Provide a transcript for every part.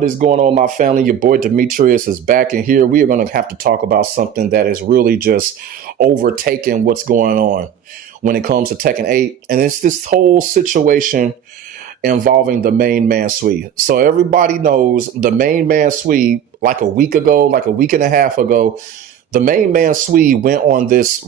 What is going on, my family? Your boy Demetrius is back, and here we are going to have to talk about something that is really just overtaking what's going on when it comes to Tekken 8. And it's this whole situation involving the Mainmanswe. So everybody knows the Mainmanswe, like a week ago, like a week and a half ago, the Mainmanswe went on this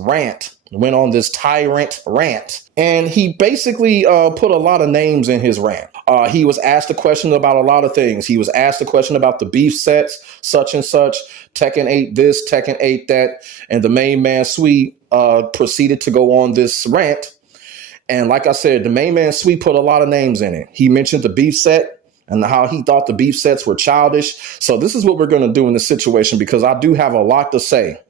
tyrant rant. And he basically put a lot of names in his rant. He was asked a question about a lot of things. He was asked a question about the beef sets, such and such, Tekken 8 this, Tekken 8 that. And the Mainmanswe proceeded to go on this rant. And like I said, the Mainmanswe put a lot of names in it. He mentioned the beef set and how he thought the beef sets were childish. So this is what we're going to do in this situation, because I do have a lot to say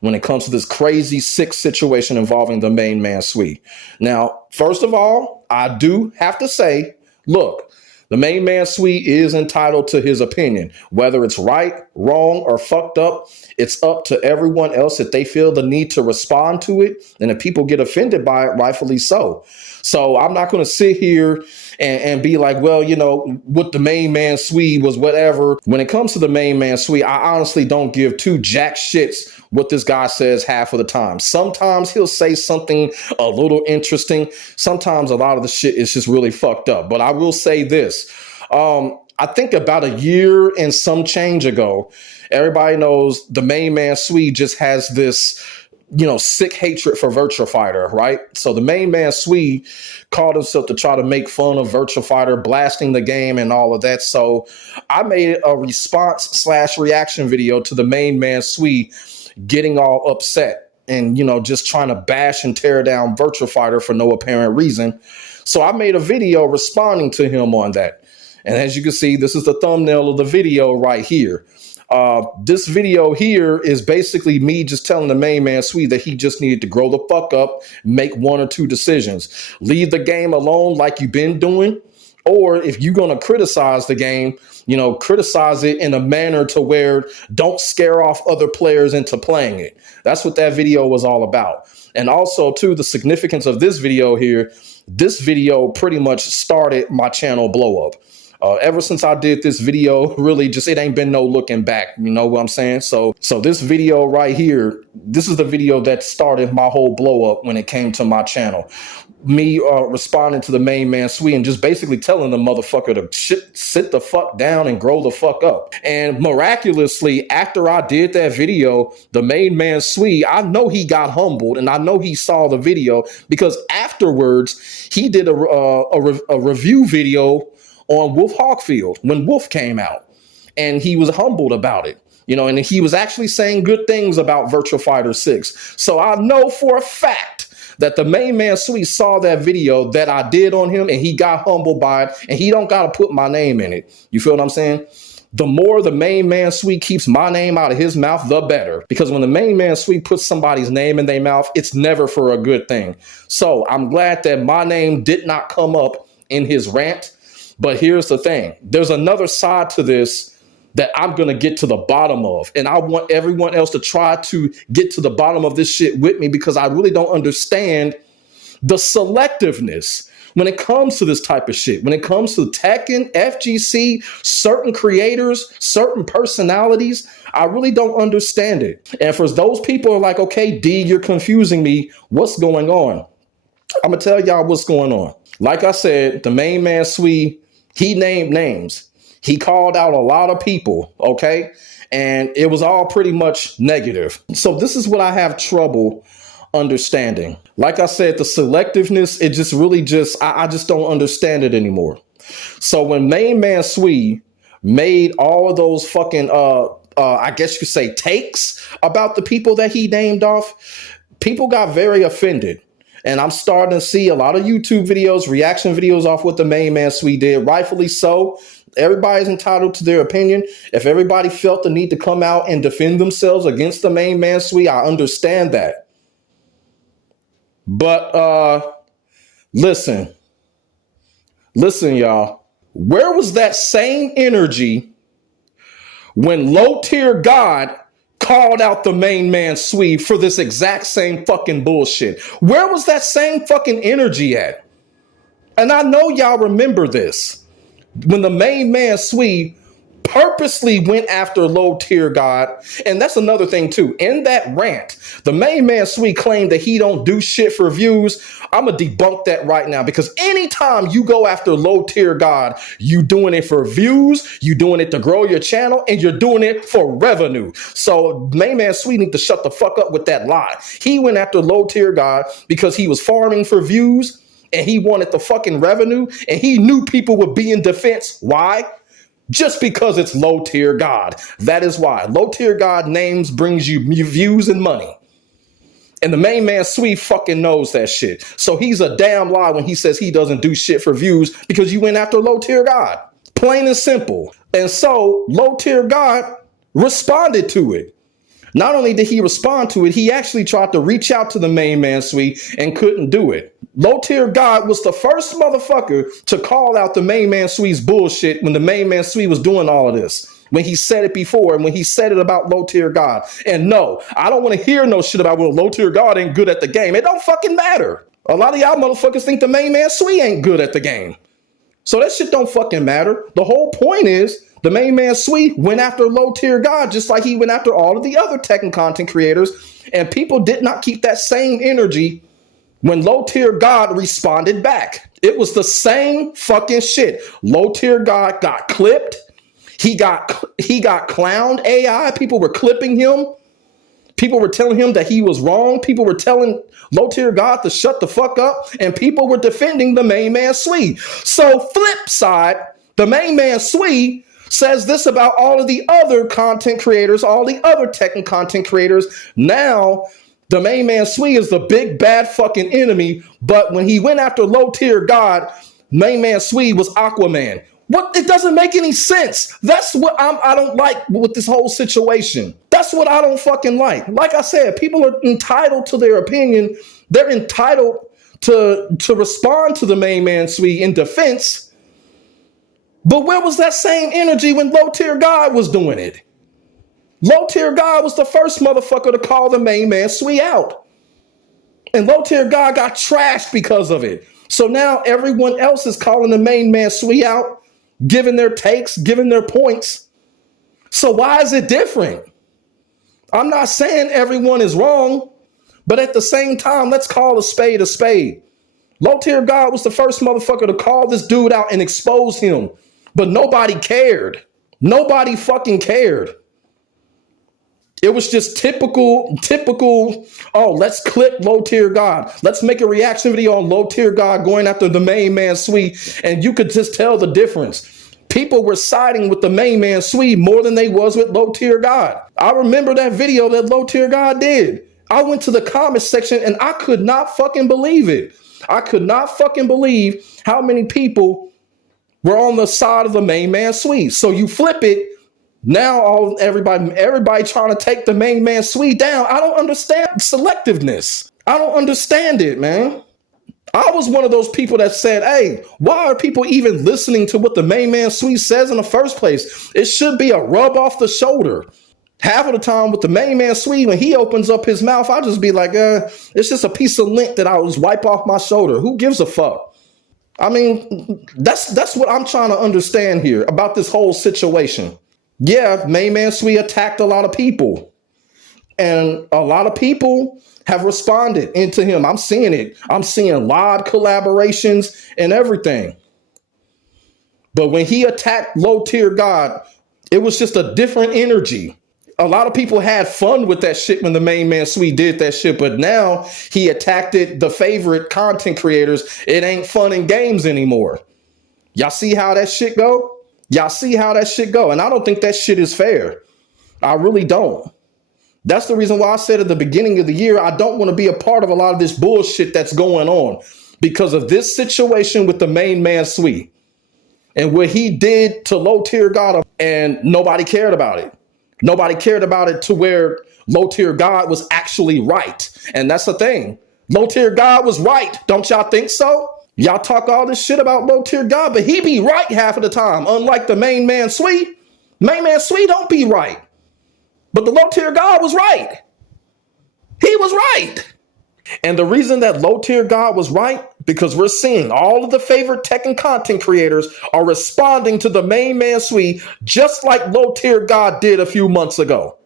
when it comes to this crazy, sick situation involving the Mainmanswe. Now, first of all, I do have to say, look, the Mainmanswe is entitled to his opinion. Whether it's right, wrong, or fucked up, it's up to everyone else if they feel the need to respond to it. And if people get offended by it, rightfully so. So I'm not going to sit here and be like, well, you know, what the Mainmanswe was whatever. When it comes to the Mainmanswe, I honestly don't give two jack shits what this guy says half of the time. Sometimes he'll say something a little interesting. Sometimes a lot of the shit is just really fucked up. But I will say this. I think about a year and some change ago, everybody knows the Mainmanswe just has this, you know, sick hatred for Virtua Fighter, right? So the Mainmanswe called himself to try to make fun of Virtua Fighter, blasting the game and all of that. So I made a response/reaction video to the Mainmanswe getting all upset and, you know, just trying to bash and tear down Virtua Fighter for no apparent reason. So I made a video responding to him on that. And as you can see, this is the thumbnail of the video right here. This video here is basically me just telling the Mainmanswe that he just needed to grow the fuck up, make one or two decisions. Leave the game alone like you've been doing. Or if you're going to criticize the game, you know, criticize it in a manner to where don't scare off other players into playing it. That's what that video was all about. And also, too, the significance of this video here, this video pretty much started my channel blow up. Ever since I did this video, really just, it ain't been no looking back. You know what I'm saying? So this video right here, this is the video that started my whole blow up when it came to my channel. Me responding to the Mainmanswe and just basically telling the motherfucker to sit the fuck down and grow the fuck up. And miraculously, after I did that video, the Mainmanswe, I know he got humbled and I know he saw the video, because afterwards he did a review video on Wolf Hawkfield when Wolf came out, and he was humbled about it, you know, and he was actually saying good things about Virtua Fighter 6. So I know for a fact that the Mainmanswe saw that video that I did on him, and he got humbled by it, and he don't got to put my name in it. You feel what I'm saying? The more the Mainmanswe keeps my name out of his mouth, the better. Because when the Mainmanswe puts somebody's name in their mouth, it's never for a good thing. So I'm glad that my name did not come up in his rant. But here's the thing. There's another side to this that I'm going to get to the bottom of. And I want everyone else to try to get to the bottom of this shit with me, because I really don't understand the selectiveness when it comes to this type of shit. When it comes to Tekken, FGC, certain creators, certain personalities, I really don't understand it. And for those people who are like, okay, D, you're confusing me. What's going on? I'm going to tell y'all what's going on. Like I said, the Mainmanswe, he named names. He called out a lot of people, okay? And it was all pretty much negative. So this is what I have trouble understanding. Like I said, the selectiveness, it just really just, I just don't understand it anymore. So when Mainmanswe made all of those fucking, I guess you could say takes about the people that he named off, people got very offended. And I'm starting to see a lot of YouTube videos, reaction videos off what the Mainmanswe did, rightfully so. Everybody's entitled to their opinion. If everybody felt the need to come out and defend themselves against the Mainmanswe, I understand that. But listen, y'all. Where was that same energy when LowTierGod called out the Mainmanswe for this exact same fucking bullshit? Where was that same fucking energy at? And I know y'all remember this. When the Mainmanswe purposely went after LowTierGod. And that's another thing too. In that rant, the Mainmanswe claimed that he don't do shit for views. I'm gonna debunk that right now, because anytime you go after LowTierGod, you doing it for views, you doing it to grow your channel, and you're doing it for revenue. So Mainmanswe need to shut the fuck up with that lie. He went after LowTierGod because he was farming for views and he wanted the fucking revenue, and he knew people would be in defense. Why? Just because it's LowTierGod. That is why. LowTierGod names brings you views and money. And the Mainmanswe fucking knows that shit. So he's a damn lie when he says he doesn't do shit for views, because you went after LowTierGod. Plain and simple. And so LowTierGod responded to it. Not only did he respond to it, he actually tried to reach out to the Mainmanswe and couldn't do it. LowTierGod was the first motherfucker to call out the Mainmanswe's bullshit when the Mainmanswe was doing all of this. When he said it before, and when he said it about LowTierGod. And no, I don't want to hear no shit about, well, LowTierGod ain't good at the game. It don't fucking matter. A lot of y'all motherfuckers think the Mainmanswe ain't good at the game. So that shit don't fucking matter. The whole point is the Mainmanswe went after LowTierGod just like he went after all of the other Tekken content creators. And people did not keep that same energy when LowTierGod responded back. It was the same fucking shit. LowTierGod got clipped. He got clowned AI. People were clipping him. People were telling him that he was wrong. People were telling LowTierGod to shut the fuck up. And people were defending the Mainmanswe. So flip side, the Mainmanswe says this about all of the other content creators, all the other Tekken content creators. Now, the Mainmanswe is the big bad fucking enemy. But when he went after LowTierGod, Mainmanswe was Aquaman. What? It doesn't make any sense. That's what I don't like with this whole situation. That's what I don't fucking like. Like I said, people are entitled to their opinion. They're entitled to respond to the Mainmanswe in defense. But where was that same energy when LowTierGod was doing it? LowTierGod was the first motherfucker to call the Mainmanswe out. And LowTierGod got trashed because of it. So now everyone else is calling the Mainmanswe out, giving their takes, giving their points. So why is it different? I'm not saying everyone is wrong, but at the same time, let's call a spade a spade. LowTierGod was the first motherfucker to call this dude out and expose him, but nobody cared. Nobody fucking cared. It was just typical, oh, let's clip LowTierGod. Let's make a reaction video on LowTierGod going after the Mainmanswe, and you could just tell the difference. People were siding with the Mainmanswe more than they was with LowTierGod. I remember that video that LowTierGod did. I went to the comment section and I could not fucking believe it. I could not fucking believe how many people were on the side of the Mainmanswe. So you flip it. Now everybody trying to take the Mainmanswe down. I don't understand selectiveness. I don't understand it, man. I was one of those people that said, hey, why are people even listening to what the Mainmanswe says in the first place? It should be a rub off the shoulder. Half of the time with the Mainmanswe, when he opens up his mouth, I just be like, it's just a piece of lint that I was wipe off my shoulder. Who gives a fuck? I mean, that's what I'm trying to understand here about this whole situation. Yeah, Mainmanswe attacked a lot of people, and a lot of people have responded into him. I'm seeing it. I'm seeing live collaborations and everything. But when he attacked LowTierGod, it was just a different energy. A lot of people had fun with that shit when the Mainmanswe did that shit, but now he attacked it, the favorite content creators. It ain't fun and games anymore. Y'all see how that shit go? Y'all see how that shit go. And I don't think that shit is fair. I really don't. That's the reason why I said at the beginning of the year, I don't want to be a part of a lot of this bullshit that's going on because of this situation with the Mainmanswe and what he did to LowTierGod, and nobody cared about it. Nobody cared about it to where LowTierGod was actually right. And that's the thing. LowTierGod was right. Don't y'all think so? Y'all talk all this shit about LowTierGod, but he be right half of the time. Unlike the Mainmanswe. Mainmanswe don't be right. But the LowTierGod was right. He was right. And the reason that LowTierGod was right because we're seeing all of the favorite Tekken content creators are responding to the Mainmanswe just like LowTierGod did a few months ago.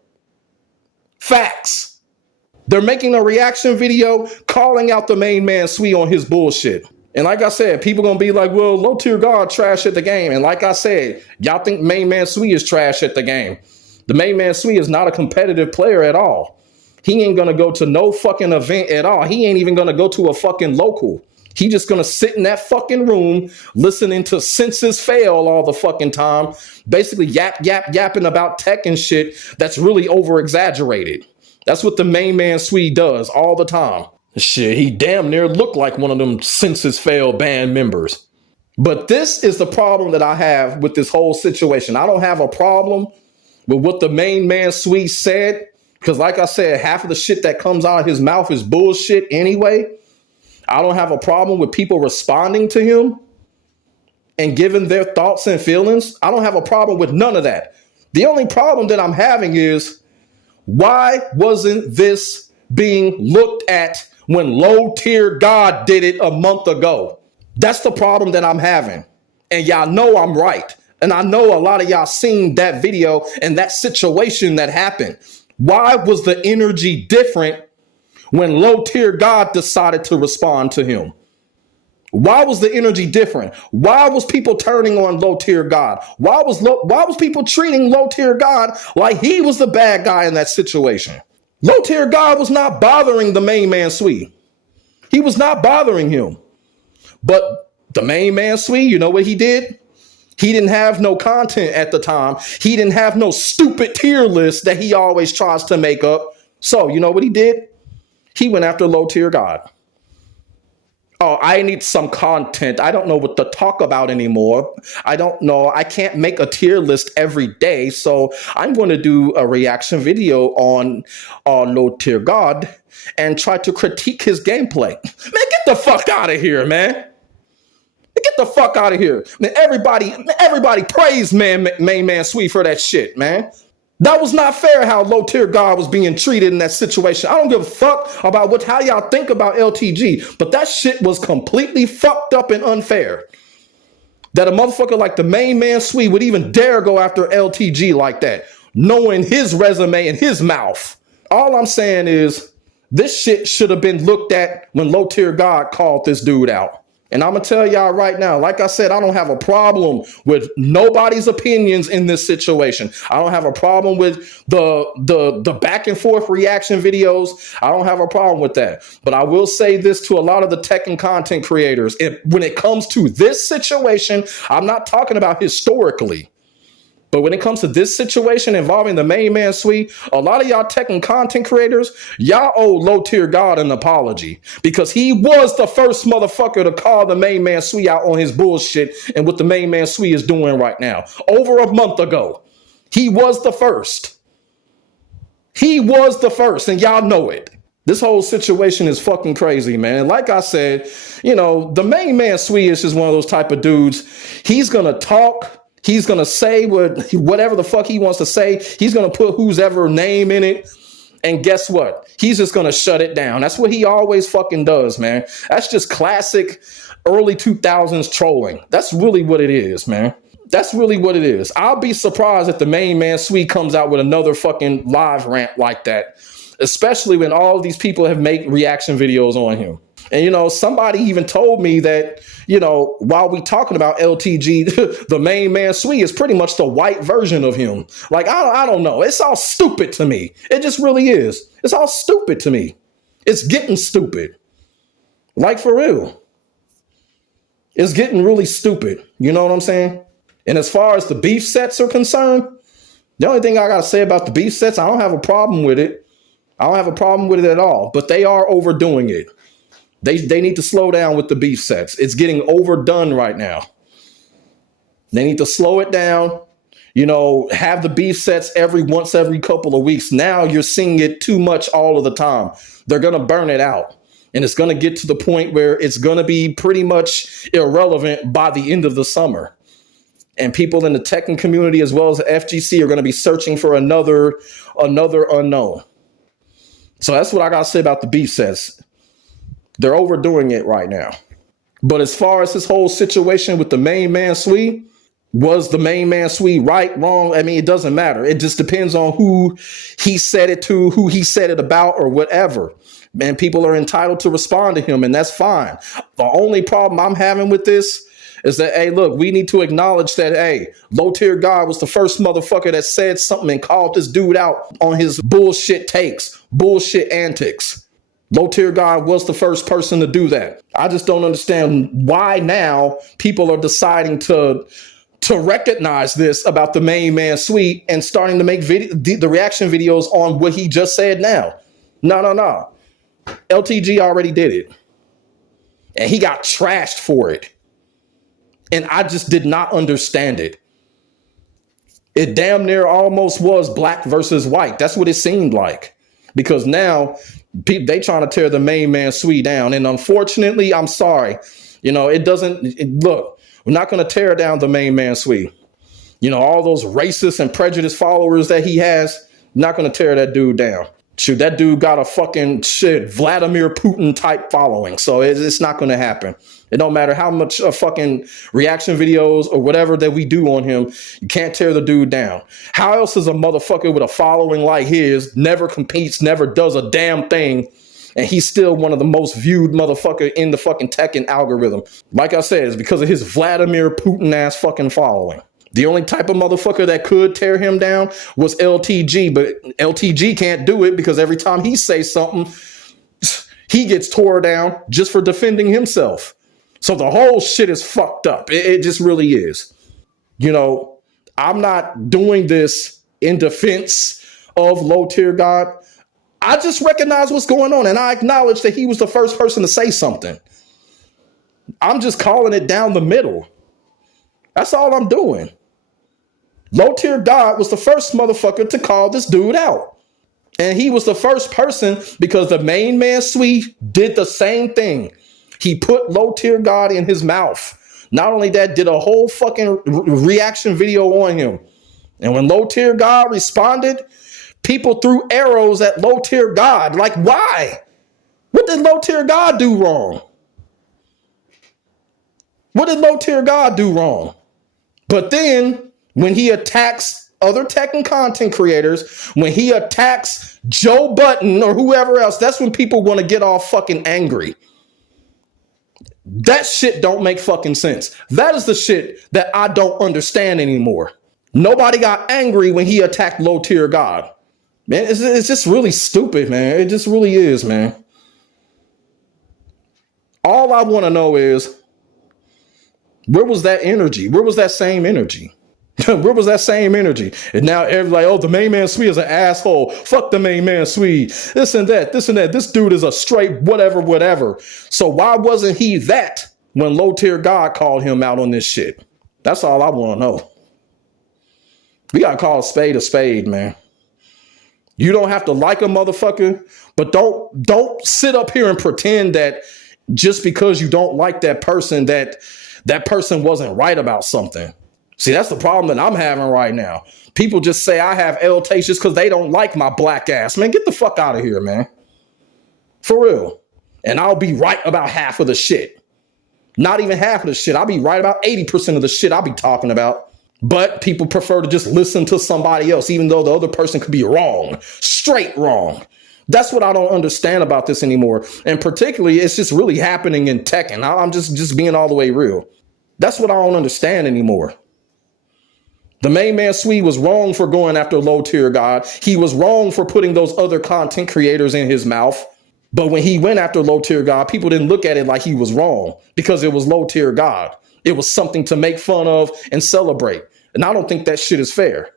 Facts. They're making a reaction video calling out the Mainmanswe on his bullshit. And like I said, people gonna be like, well, LowTierGod trash at the game. And like I said, y'all think Mainmanswe is trash at the game. The Mainmanswe is not a competitive player at all. He ain't gonna go to no fucking event at all. He ain't even gonna go to a fucking local. He just gonna sit in that fucking room listening to senses fail all the fucking time, basically yapping about tech and shit that's really over exaggerated. That's what the Mainmanswe does all the time. Shit, he damn near looked like one of them senses fail band members. But this is the problem that I have with this whole situation. I don't have a problem with what the Mainmanswe said, because like I said, half of the shit that comes out of his mouth is bullshit anyway. I don't have a problem with people responding to him and giving their thoughts and feelings. I don't have a problem with none of that. The only problem that I'm having is, why wasn't this being looked at when LowTierGod did it a month ago? That's the problem that I'm having. And y'all know I'm right. And I know a lot of y'all seen that video and that situation that happened. Why was the energy different when LowTierGod decided to respond to him? Why was the energy different? Why was people turning on LowTierGod? Why was people treating LowTierGod like he was the bad guy in that situation? LowTierGod was not bothering the Mainmanswe. He was not bothering him. But the Mainmanswe, you know what he did? He didn't have no content at the time. He didn't have no stupid tier list that he always tries to make up. So you know what he did? He went after LowTierGod. Oh, I need some content. I don't know what to talk about anymore. I don't know. I can't make a tier list every day. So I'm going to do a reaction video on LowTierGod and try to critique his gameplay. Man, get the fuck out of here, man. Get the fuck out of here. Man, everybody praised Mainmanswe for that shit, man. That was not fair how LowTierGod was being treated in that situation. I don't give a fuck about how y'all think about LTG, but that shit was completely fucked up and unfair. That a motherfucker like the Mainmanswe would even dare go after LTG like that, knowing his resume and his mouth. All I'm saying is this shit should have been looked at when LowTierGod called this dude out. And I'm going to tell y'all right now, like I said, I don't have a problem with nobody's opinions in this situation. I don't have a problem with the back and forth reaction videos. I don't have a problem with that. But I will say this to a lot of the Tekken content creators. When it comes to this situation, I'm not talking about historically. But when it comes to this situation involving the Mainmanswe, a lot of y'all Tekken content creators, y'all owe LowTierGod an apology, because he was the first motherfucker to call the Mainmanswe out on his bullshit and what the Mainmanswe is doing right now. Over a month ago, he was the first. He was the first, and y'all know it. This whole situation is fucking crazy, man. And like I said, you know, the Mainmanswe is just one of those type of dudes. He's going to talk. He's going to say whatever the fuck he wants to say. He's going to put whoever name in it. And guess what? He's just going to shut it down. That's what he always fucking does, man. That's just classic early 2000s trolling. That's really what it is, man. That's really what it is. I'll be surprised if the Mainmanswe comes out with another fucking live rant like that, especially when all these people have made reaction videos on him. And, you know, somebody even told me that, you know, while we talking about LTG, the Mainmanswe is pretty much the white version of him. Like, I don't know. It's all stupid to me. It just really is. It's all stupid to me. It's getting stupid. Like, for real. It's getting really stupid. You know what I'm saying? And as far as the beef sets are concerned, the only thing I got to say about the beef sets, I don't have a problem with it. I don't have a problem with it at all. But they are overdoing it. They need to slow down with the beef sets. It's getting overdone right now. They need to slow it down. You know, have the beef sets once every couple of weeks. Now you're seeing it too much all of the time. They're going to burn it out. And it's going to get to the point where it's going to be pretty much irrelevant by the end of the summer. And people in the Tekken community as well as the FGC are going to be searching for another unknown. So that's what I got to say about the beef sets. They're overdoing it right now. But as far as this whole situation with the Mainmanswe, was the Mainmanswe right, wrong? I mean, it doesn't matter. It just depends on who he said it to, who he said it about, or whatever. Man, people are entitled to respond to him, and that's fine. The only problem I'm having with this is that, hey, look, we need to acknowledge that, hey, LowTierGod was the first motherfucker that said something and called this dude out on his bullshit takes, bullshit antics. LowTierGod was the first person to do that. I just don't understand why now people are deciding to recognize this about the Mainmanswe and starting to make the reaction videos on what he just said now. No. LTG already did it. And he got trashed for it. And I just did not understand it. It damn near almost was black versus white. That's what it seemed like. Because now they trying to tear the Mainmanswe down. And unfortunately, I'm sorry. You know, look, we're not going to tear down the Mainmanswe. You know, all those racist and prejudiced followers that he has, not going to tear that dude down. Shoot, that dude got a fucking Vladimir Putin type following. So it's not going to happen. It don't matter how much fucking reaction videos or whatever that we do on him. You can't tear the dude down. How else is a motherfucker with a following like his, never competes, never does a damn thing, and he's still one of the most viewed motherfucker in the fucking Tekken algorithm? Like I said, it's because of his Vladimir Putin ass fucking following. The only type of motherfucker that could tear him down was LTG, but LTG can't do it because every time he says something, he gets tore down just for defending himself. So the whole shit is fucked up. It just really is. You know, I'm not doing this in defense of LowTierGod. I just recognize what's going on, and I acknowledge that he was the first person to say something. I'm just calling it down the middle. That's all I'm doing. LowTierGod was the first motherfucker to call this dude out. And he was the first person because the Mainmanswe did the same thing. He put LowTierGod in his mouth. Not only that, did a whole fucking reaction video on him. And when LowTierGod responded, people threw arrows at LowTierGod. Like, why? What did LowTierGod do wrong? What did LowTierGod do wrong? But then when he attacks other Tekken content creators, when he attacks Joe Button or whoever else, that's when people want to get all fucking angry. That shit don't make fucking sense. That is the shit that I don't understand anymore. Nobody got angry when he attacked LowTierGod. Man, it's just really stupid, man. It just really is, man. All I want to know is, where was that energy? Where was that same energy? Where was that same energy? And now everybody, oh, the Mainmanswe is an asshole. Fuck the Mainmanswe. This and that, this and that. This dude is a straight whatever. So why wasn't he that when LowTierGod called him out on this shit? That's all I want to know. We got to call a spade, man. You don't have to like a motherfucker, but don't sit up here and pretend that just because you don't like that person, that person wasn't right about something. See, that's the problem that I'm having right now. People just say I have L-taste just because they don't like my black ass. Man, get the fuck out of here, man. For real. And I'll be right about half of the shit. Not even half of the shit. I'll be right about 80% of the shit I'll be talking about. But people prefer to just listen to somebody else, even though the other person could be wrong. Straight wrong. That's what I don't understand about this anymore. And particularly, it's just really happening in Tekken. I'm just being all the way real. That's what I don't understand anymore. The Mainmanswe was wrong for going after LowTierGod. He was wrong for putting those other content creators in his mouth. But when he went after LowTierGod, people didn't look at it like he was wrong because it was LowTierGod. It was something to make fun of and celebrate. And I don't think that shit is fair.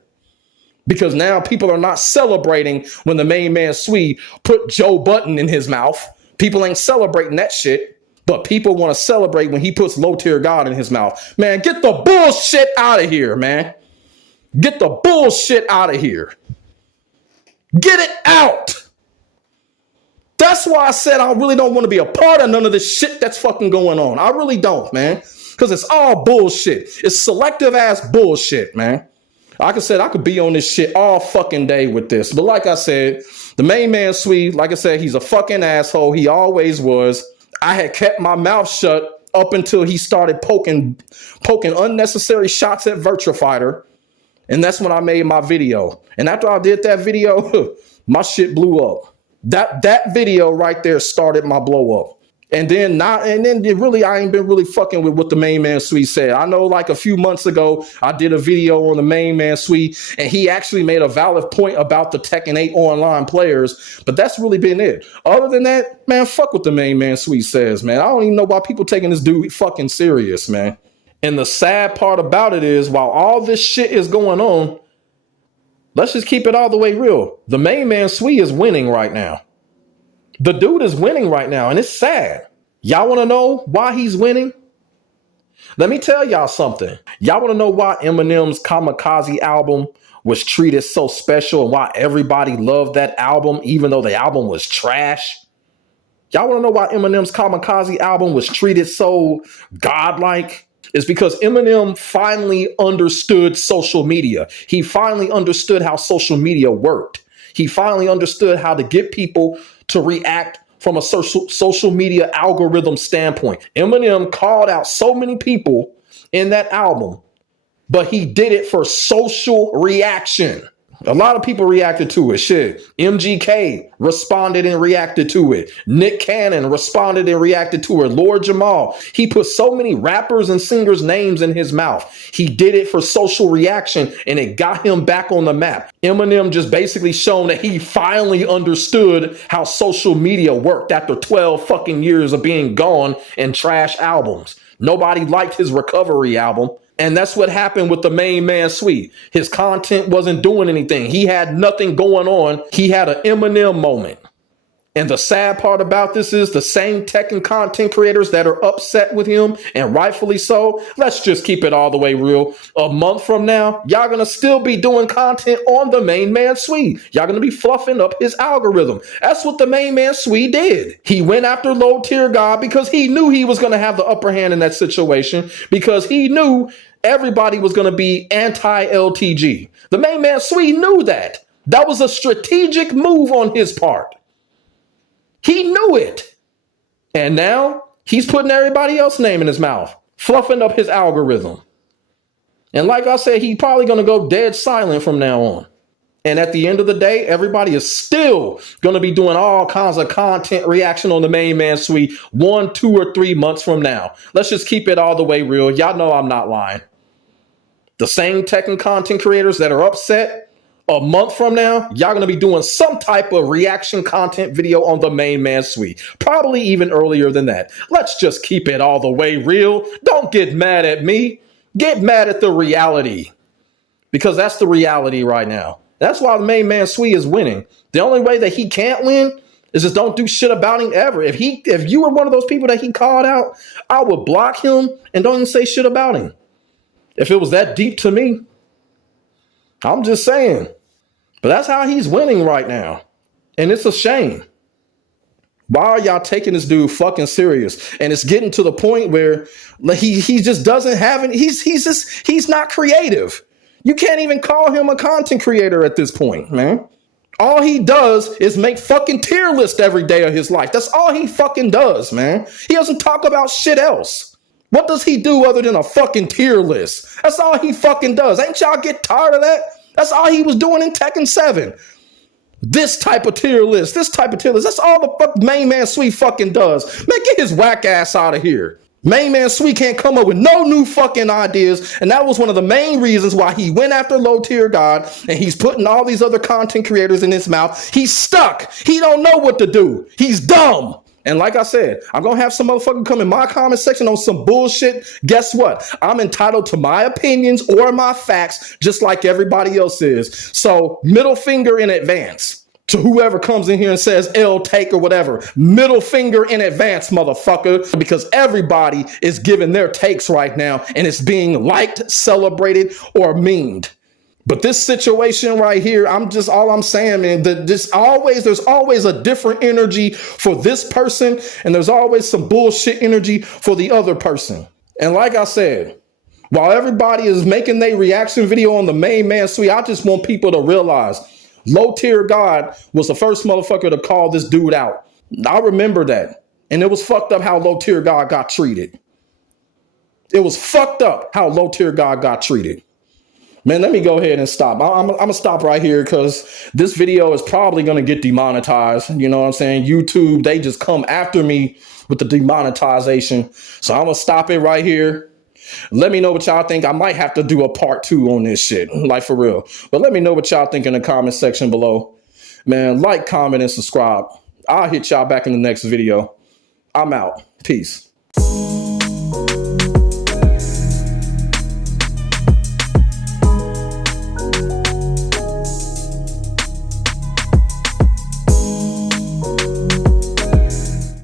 Because now people are not celebrating when the Mainmanswe put Joe Button in his mouth. People ain't celebrating that shit. But people want to celebrate when he puts LowTierGod in his mouth. Man, get the bullshit out of here, man. Get the bullshit out of here. Get it out. That's why I said I really don't want to be a part of none of this shit that's fucking going on. I really don't, man. Because it's all bullshit. It's selective ass bullshit, man. Like I said, I could be on this shit all fucking day with this. But like I said, the Mainmanswe, like I said, he's a fucking asshole. He always was. I had kept my mouth shut up until he started poking unnecessary shots at Virtua Fighter. And that's when I made my video. And after I did that video, my shit blew up. That video right there started my blow up. And then I ain't been really fucking with what the Mainmanswe said. I know like a few months ago, I did a video on the Mainmanswe, and he actually made a valid point about the Tekken 8 online players, but that's really been it. Other than that, man, fuck what the Mainmanswe says, man. I don't even know why people taking this dude fucking serious, man. And the sad part about it is, while all this shit is going on, let's just keep it all the way real. The Mainmanswe is winning right now. The dude is winning right now, and it's sad. Y'all want to know why he's winning? Let me tell y'all something. Y'all want to know why Eminem's Kamikaze album was treated so special and why everybody loved that album, even though the album was trash? Y'all want to know why Eminem's Kamikaze album was treated so godlike? It's because Eminem finally understood social media. He finally understood how social media worked. He finally understood how to get people to react from a social media algorithm standpoint. Eminem called out so many people in that album, but he did it for social reaction. A lot of people reacted to it. Shit. MGK responded and reacted to it. Nick Cannon responded and reacted to it. Lord Jamal. He put so many rappers and singers' names in his mouth. He did it for social reaction, and it got him back on the map. Eminem just basically shown that he finally understood how social media worked after 12 fucking years of being gone and trash albums. Nobody liked his recovery album. And that's what happened with the Mainmanswe. His content wasn't doing anything. He had nothing going on. He had an Eminem moment. And the sad part about this is the same Tekken content creators that are upset with him, and rightfully so. Let's just keep it all the way real. A month from now, y'all gonna still be doing content on the Mainmanswe. Y'all gonna be fluffing up his algorithm. That's what the Mainmanswe did. He went after LowTierGod because he knew he was gonna have the upper hand in that situation, because he knew everybody was gonna be anti-LTG. The Mainmanswe knew that. That was a strategic move on his part. He knew it. And now he's putting everybody else's name in his mouth, fluffing up his algorithm. And like I said, he's probably going to go dead silent from now on. And at the end of the day, everybody is still going to be doing all kinds of content reaction on the Mainmanswe 1, 2, or 3 months from now. Let's just keep it all the way real. Y'all know I'm not lying. The same Tekken content creators that are upset, a month from now, y'all going to be doing some type of reaction content video on the Mainmanswe. Probably even earlier than that. Let's just keep it all the way real. Don't get mad at me. Get mad at the reality. Because that's the reality right now. That's why the Mainmanswe is winning. The only way that he can't win is just don't do shit about him ever. If you were one of those people that he called out, I would block him and don't even say shit about him. If it was that deep to me, I'm just saying. But that's how he's winning right now. And it's a shame. Why are y'all taking this dude fucking serious? And it's getting to the point where he just doesn't have it. He's not creative. You can't even call him a content creator at this point, man. All he does is make fucking tier list every day of his life. That's all he fucking does, man. He doesn't talk about shit else. What does he do other than a fucking tier list? That's all he fucking does. Ain't y'all get tired of that? That's all he was doing in Tekken 7. This type of tier list. That's all the fuck Mainmanswe fucking does. Man, get his whack ass out of here. Mainmanswe can't come up with no new fucking ideas. And that was one of the main reasons why he went after LowTierGod, and he's putting all these other content creators in his mouth. He's stuck. He don't know what to do. He's dumb. And like I said, I'm going to have some motherfucker come in my comment section on some bullshit. Guess what? I'm entitled to my opinions or my facts just like everybody else is. So middle finger in advance to whoever comes in here and says L take or whatever. Middle finger in advance, motherfucker, because everybody is giving their takes right now and it's being liked, celebrated, or memed. But this situation right here, all I'm saying, man, there's always a different energy for this person, and there's always some bullshit energy for the other person. And like I said, while everybody is making their reaction video on the Mainmanswe, I just want people to realize LowTierGod was the first motherfucker to call this dude out. I remember that. And it was fucked up how LowTierGod got treated. It was fucked up how LowTierGod got treated. Man, let me go ahead and stop. I'm going to stop right here because this video is probably going to get demonetized. You know what I'm saying? YouTube, they just come after me with the demonetization. So I'm going to stop it right here. Let me know what y'all think. I might have to do a part 2 on this shit, like for real. But let me know what y'all think in the comment section below. Man, like, comment, and subscribe. I'll hit y'all back in the next video. I'm out. Peace.